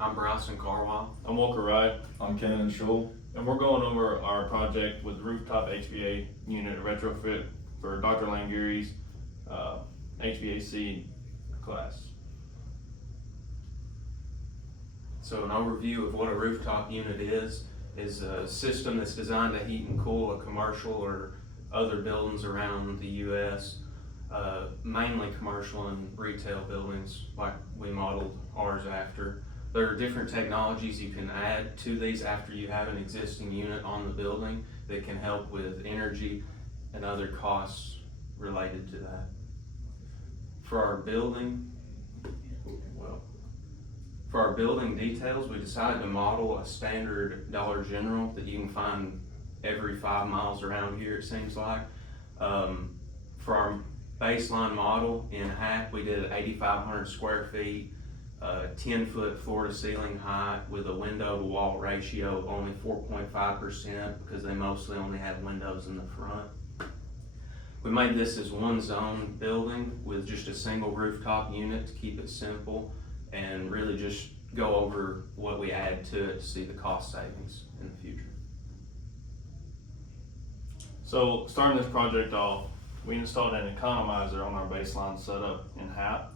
I'm Bryson Carwile. I'm Wright. I'm Kanin Shull. And we're going over our project with rooftop HVAC unit retrofit for Dr. Languri's HVAC class. So an overview of what a rooftop unit is a system that's designed to heat and cool a commercial or other buildings around the U.S., mainly commercial and retail buildings like we modeled ours after. There are different technologies you can add to these after you have an existing unit on the building that can help with energy and other costs related to that. For our building details, we decided to model a standard Dollar General that you can find every 5 miles around here, it seems like. For our baseline model in HAP, we did 8,500 square feet, 10-foot floor to ceiling height with a window to wall ratio of only 4.5% because they mostly only have windows in the front. We made this as one zone building with just a single rooftop unit to keep it simple and really just go over what we add to it to see the cost savings in the future. So starting this project off, we installed an economizer on our baseline setup in HAP.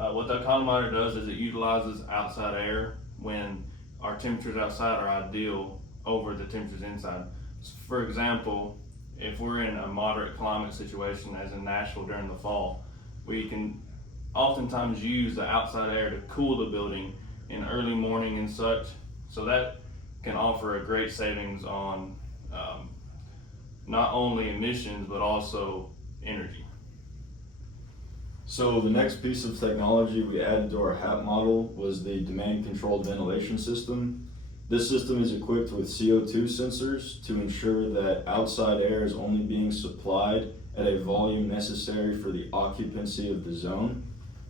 What the economizer does is it utilizes outside air when our temperatures outside are ideal over the temperatures inside. So for example, if we're in a moderate climate situation as in Nashville during the fall, we can oftentimes use the outside air to cool the building in early morning and such. So that can offer a great savings on not only emissions but also energy. So the next piece of technology we added to our HAP model was the demand controlled ventilation system. This system is equipped with CO2 sensors to ensure that outside air is only being supplied at a volume necessary for the occupancy of the zone.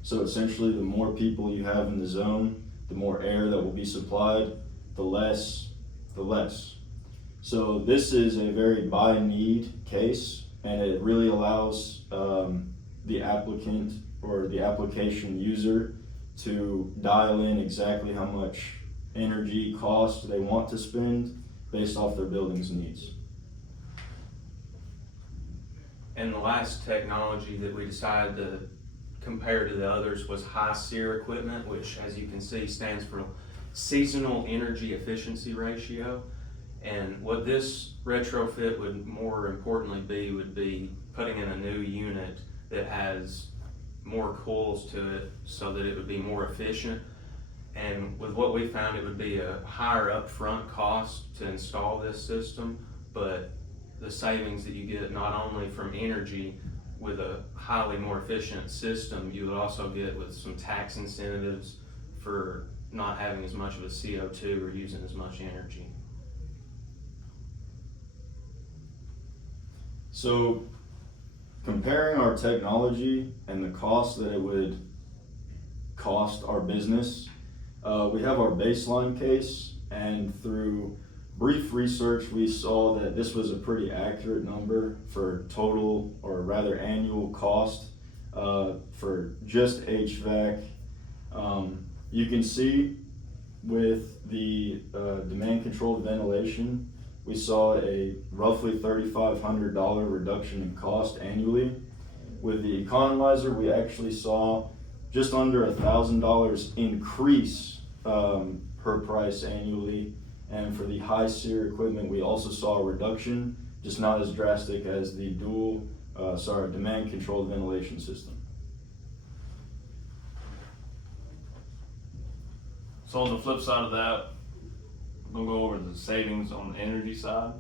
So essentially, the more people you have in the zone, the more air that will be supplied, the less. So this is a very by need case, and it really allows the applicant or the application user to dial in exactly how much energy cost they want to spend based off their building's needs. And the last technology that we decided to compare to the others was High-SEER equipment, which, as you can see, stands for Seasonal Energy Efficiency Ratio. And what this retrofit would more importantly would be putting in a new unit that has more coils to it so that it would be more efficient. And with what we found, it would be a higher upfront cost to install this system, but the savings that you get not only from energy with a highly more efficient system, you would also get with some tax incentives for not having as much of a CO2 or using as much energy. So comparing our technology and the cost that it would cost our business, we have our baseline case, and through brief research we saw that this was a pretty accurate number for total, or rather annual cost for just HVAC. You can see with the demand controlled ventilation, we saw a roughly $3,500 reduction in cost annually. With the economizer, we actually saw just under $1,000 increase per price annually. And for the High-SEER equipment, we also saw a reduction, just not as drastic as the demand controlled ventilation system. So on the flip side of that, we'll go over the savings on the energy side.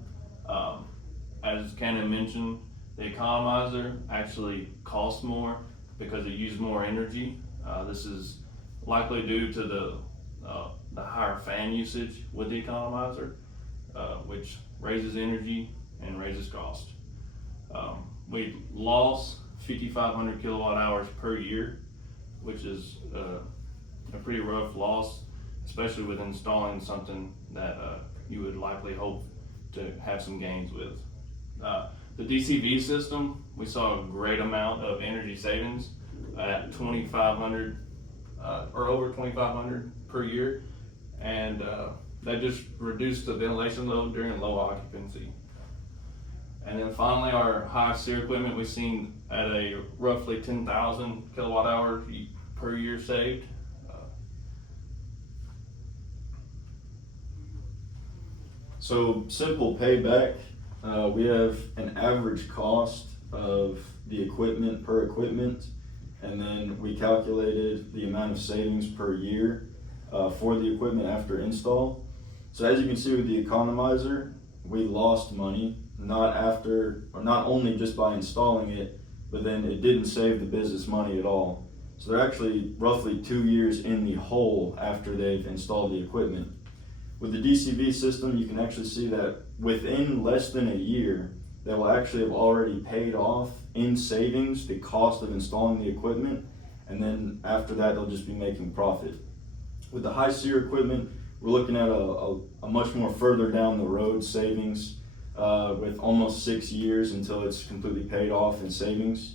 As Kanin mentioned, the economizer actually costs more because it uses more energy. This is likely due to the higher fan usage with the economizer, which raises energy and raises cost. We lost 5,500 kilowatt hours per year, which is a pretty rough loss, especially with installing something that you would likely hope to have some gains with. The DCV system, we saw a great amount of energy savings at 2,500 or over 2,500 per year, and that just reduced the ventilation load during low occupancy. And then finally, our High-SEER equipment, we've seen at a roughly 10,000 kilowatt hours per year saved. So simple payback, we have an average cost of the equipment per equipment, and then we calculated the amount of savings per year for the equipment after install. So as you can see with the economizer, we lost money, not only just by installing it, but then it didn't save the business money at all. So they're actually roughly 2 years in the hole after they've installed the equipment. With the DCV system, you can actually see that within less than a year, they will actually have already paid off in savings the cost of installing the equipment, and then after that, they'll just be making profit. With the High-SEER equipment, we're looking at a much more further down the road savings, with almost 6 years until it's completely paid off in savings.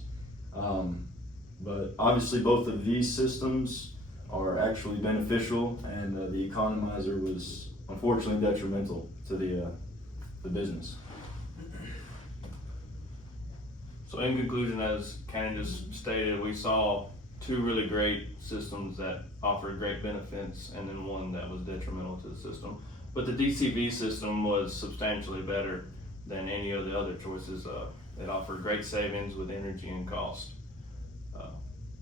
But obviously both of these systems are actually beneficial, and the economizer was unfortunately detrimental to the business. So in conclusion, as Kanin just stated, we saw two really great systems that offered great benefits, and then one that was detrimental to the system. But the DCV system was substantially better than any of the other choices. It offered great savings with energy and cost.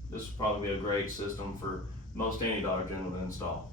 This would probably be a great system for most any Dollar General to install.